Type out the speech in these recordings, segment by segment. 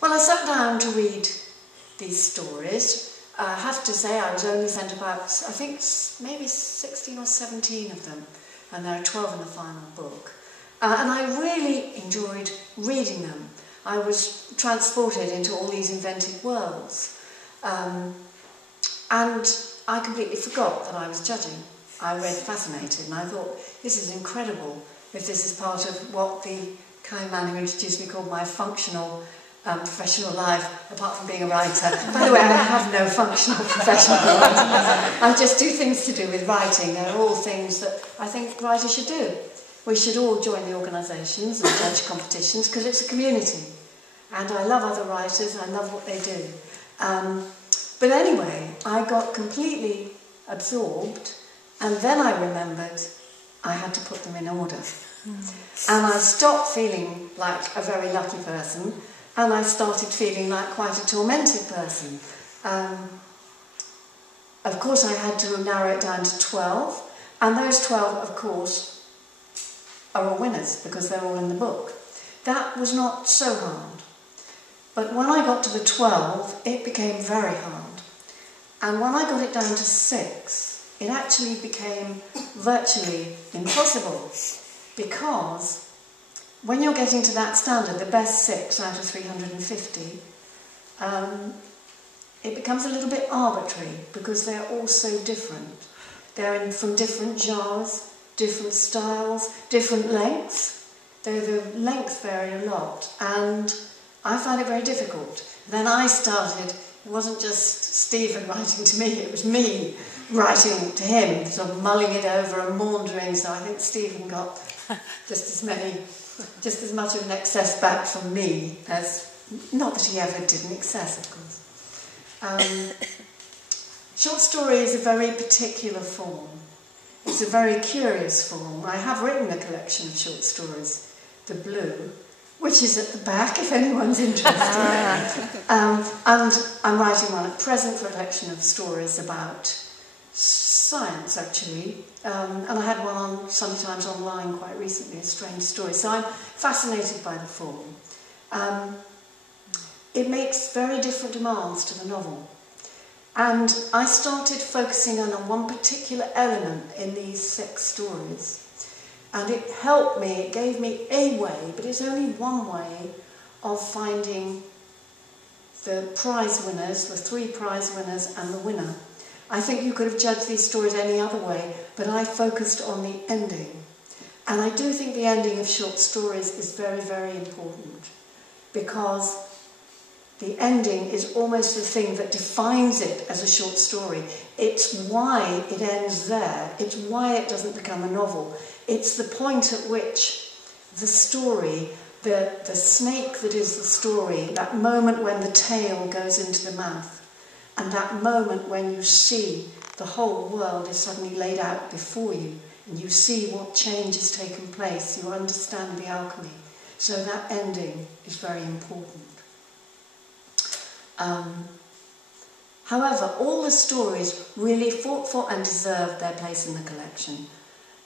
Well, I sat down to read these stories. I have to say I was only sent about, I think, maybe 16 or 17 of them, and there are 12 in the final book. And I really enjoyed reading them. I was transported into all these invented worlds. And I completely forgot that I was judging. I read fascinated, and I thought, this is incredible if this is part of what the kind man who introduced me called my functional professional life, apart from being a writer. By the way, I have no functional professional life. I just do things to do with writing. They're all things that I think writers should do. We should all join the organisations and judge competitions because it's a community. And I love other writers, and I love what they do. But anyway, I got completely absorbed, and then I remembered I had to put them in order. And I stopped feeling like a very lucky person, and I started feeling like quite a tormented person. Of course, I had to narrow it down to 12, and those 12, of course, are all winners because they're all in the book. That was not so hard. But when I got to the 12, it became very hard. And when I got it down to 6, it actually became virtually impossible, because when you're getting to that standard, the best 6 out of 350, it becomes a little bit arbitrary because they're all so different. They're from different genres, different styles, different lengths. The length varied a lot, and I found it very difficult. Then I started, it wasn't just Stephen writing to me, it was me writing to him, sort of mulling it over and maundering, so I think Stephen got just as much of an excess back from me as, not that he ever did an excess, of course. Short story is a very particular form. It's a very curious form. I have written a collection of short stories, The Blue, which is at the back if anyone's interested. And I'm writing one at present for a collection of stories about science, actually. And I had one on Sunday Times Online quite recently, a strange story. So I'm fascinated by the form. It makes very different demands to the novel. And I started focusing on one particular element in these 6 stories. And it helped me, it gave me a way, but it's only one way of finding the prize winners, the 3 prize winners and the winner. I think you could have judged these stories any other way, but I focused on the ending. And I do think the ending of short stories is very, very important, because the ending is almost the thing that defines it as a short story. It's why it ends there. It's why it doesn't become a novel. It's the point at which the story, the snake that is the story, that moment when the tail goes into the mouth, and that moment when you see the whole world is suddenly laid out before you, and you see what change has taken place, you understand the alchemy. So that ending is very important. However, all the stories really fought for and deserved their place in the collection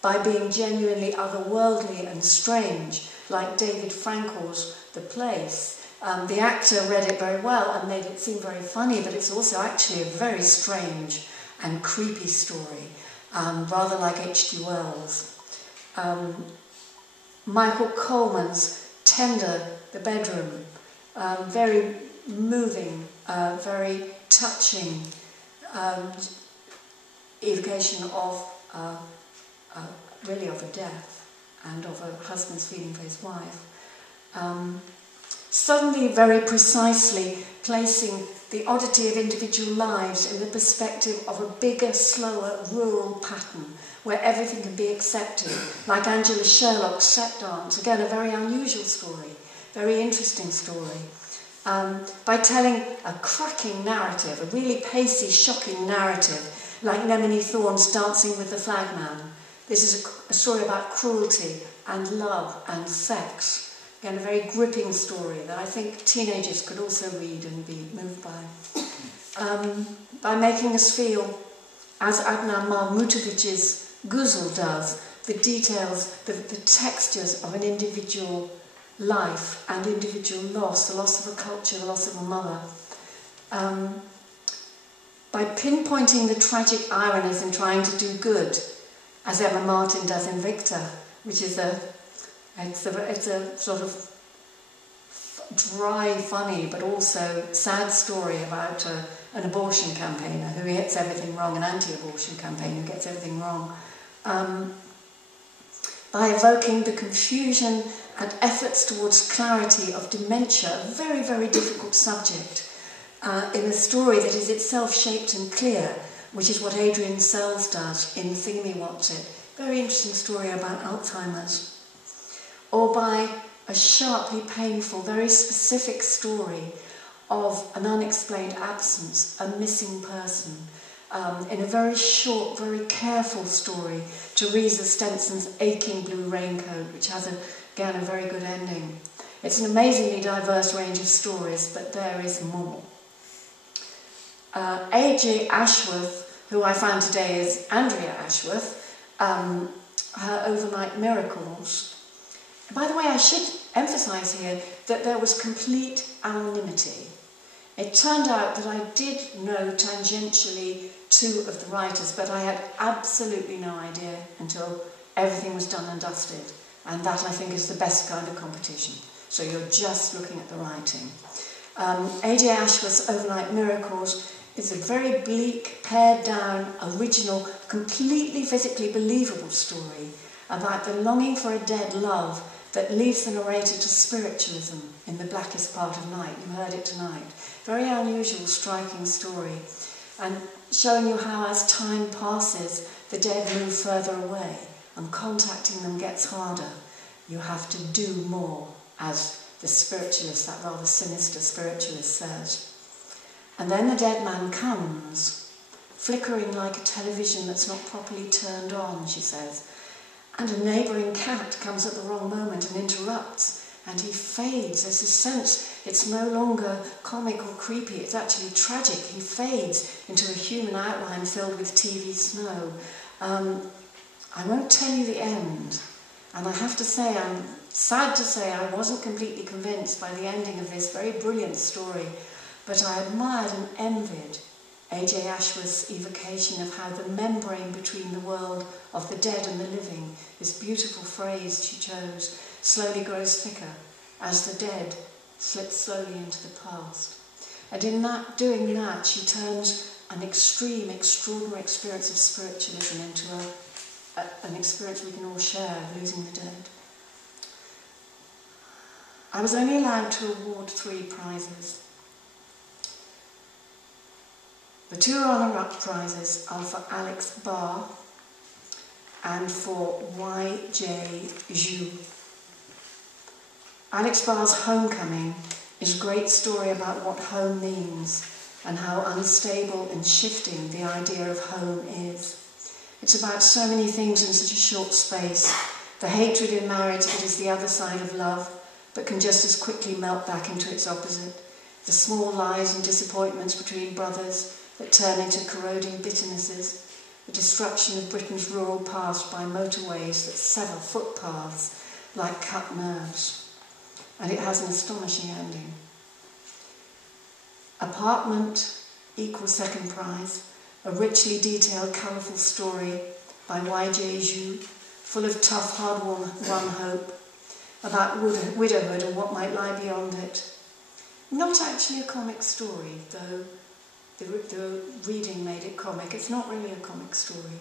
by being genuinely otherworldly and strange, like David Frankel's The Place. The actor read it very well and made it seem very funny, but it's also actually a very strange and creepy story, rather like H.G. Wells. Michael Coleman's Tender, The Bedroom, very moving, very touching evocation of really of a death and of a husband's feeling for his wife. Suddenly, very precisely placing the oddity of individual lives in the perspective of a bigger, slower, rural pattern where everything can be accepted, like Angela Sherlock's Set Dance, again a very unusual story, very interesting story. By telling a cracking narrative, a really pacey, shocking narrative, like Nemini Thorne's Dancing with the Flagman. This is a story about cruelty and love and sex. Again, a very gripping story that I think teenagers could also read and be moved by making us feel, as Adnan Mahmutovic's Ghazal does, the details, the textures of an individual life and individual loss, the loss of a culture, the loss of a mother, by pinpointing the tragic ironies in trying to do good, as Emma Martin does in Victor, which is it's a sort of dry, funny, but also sad story about an abortion campaigner who gets everything wrong, an anti-abortion campaigner who gets everything wrong, by evoking the confusion and efforts towards clarity of dementia, a very, very difficult subject, in a story that is itself shaped and clear, which is what Adrian Sells does in Thingamywhat's-It. Very interesting story about Alzheimer's. Or by a sharply painful, very specific story of an unexplained absence, a missing person, in a very short, very careful story, Teresa Stenson's Aching Blue Raincoat, which has, again, a very good ending. It's an amazingly diverse range of stories, but there is more. A.J. Ashworth, who I found today is Andrea Ashworth, her Overnight Miracles. By the way, I should emphasise here that there was complete anonymity. It turned out that I did know tangentially two of the writers, but I had absolutely no idea until everything was done and dusted. And that, I think, is the best kind of competition. So you're just looking at the writing. A.J. Ashworth's Overnight Miracles is a very bleak, pared-down, original, completely physically believable story about the longing for a dead love that leads the narrator to spiritualism in the blackest part of night. You heard it tonight. Very unusual, striking story, and showing you how, as time passes, the dead move further away, and contacting them gets harder. You have to do more, as the spiritualist, that rather sinister spiritualist, says. And then the dead man comes, flickering like a television that's not properly turned on, she says. And a neighbouring cat comes at the wrong moment and interrupts, and he fades. There's a sense it's no longer comic or creepy, it's actually tragic. He fades into a human outline filled with TV snow. I won't tell you the end, and I have to say, I'm sad to say I wasn't completely convinced by the ending of this very brilliant story, but I admired and envied A.J. Ashworth's evocation of how the membrane between the world of the dead and the living, this beautiful phrase she chose, slowly grows thicker as the dead slips slowly into the past. And in that, doing that, she turns an extreme, extraordinary experience of spiritualism into an experience we can all share of losing the dead. I was only allowed to award 3 prizes. The 2 runner-up prizes are for Alex Barr and for Y.J. Zhu. Alex Barr's Homecoming is a great story about what home means and how unstable and shifting the idea of home is. It's about so many things in such a short space. The hatred in marriage that is the other side of love, but can just as quickly melt back into its opposite. The small lies and disappointments between brothers that turn into corroding bitternesses. The destruction of Britain's rural past by motorways that sever footpaths like cut nerves. And it has an astonishing ending. Apartment equals 2nd prize. A richly detailed, colourful story by Y.J. Zhu, full of tough, hard-won hope, about widowhood and what might lie beyond it. Not actually a comic story, though the reading made it comic. It's not really a comic story.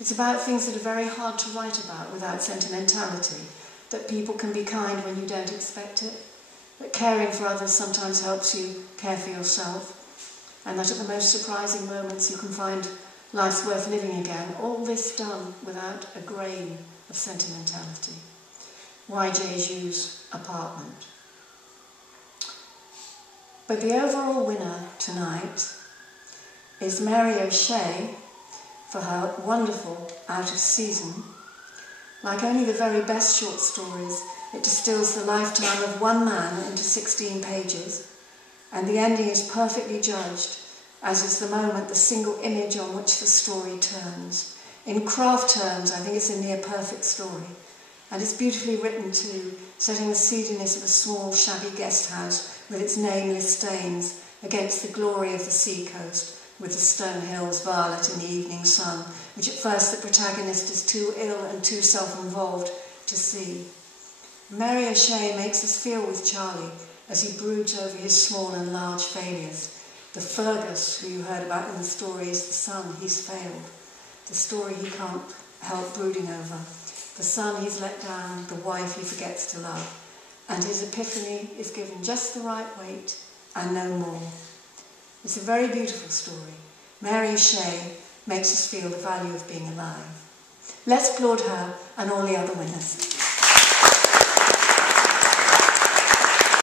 It's about things that are very hard to write about without sentimentality, that people can be kind when you don't expect it, that caring for others sometimes helps you care for yourself, and that at the most surprising moments you can find life's worth living again, all this done without a grain of sentimentality. Y.J. Zhu's Apartment. But the overall winner tonight is Mary O'Shea for her wonderful Out of Season. Like only the very best short stories, it distills the lifetime of one man into 16 pages, and the ending is perfectly judged, as is the moment, the single image on which the story turns. In craft terms, I think it's a near perfect story. And it's beautifully written too, setting the seediness of a small, shabby guest house with its nameless stains against the glory of the sea coast, with the stone hills violet in the evening sun, which at first the protagonist is too ill and too self-involved to see. Mary O'Shea makes us feel with Charlie as he broods over his small and large failures. The Fergus, who you heard about in the story, is the son he's failed. The story he can't help brooding over. The son he's let down, the wife he forgets to love. And his epiphany is given just the right weight and no more. It's a very beautiful story. Mary O'Shea makes us feel the value of being alive. Let's applaud her and all the other winners.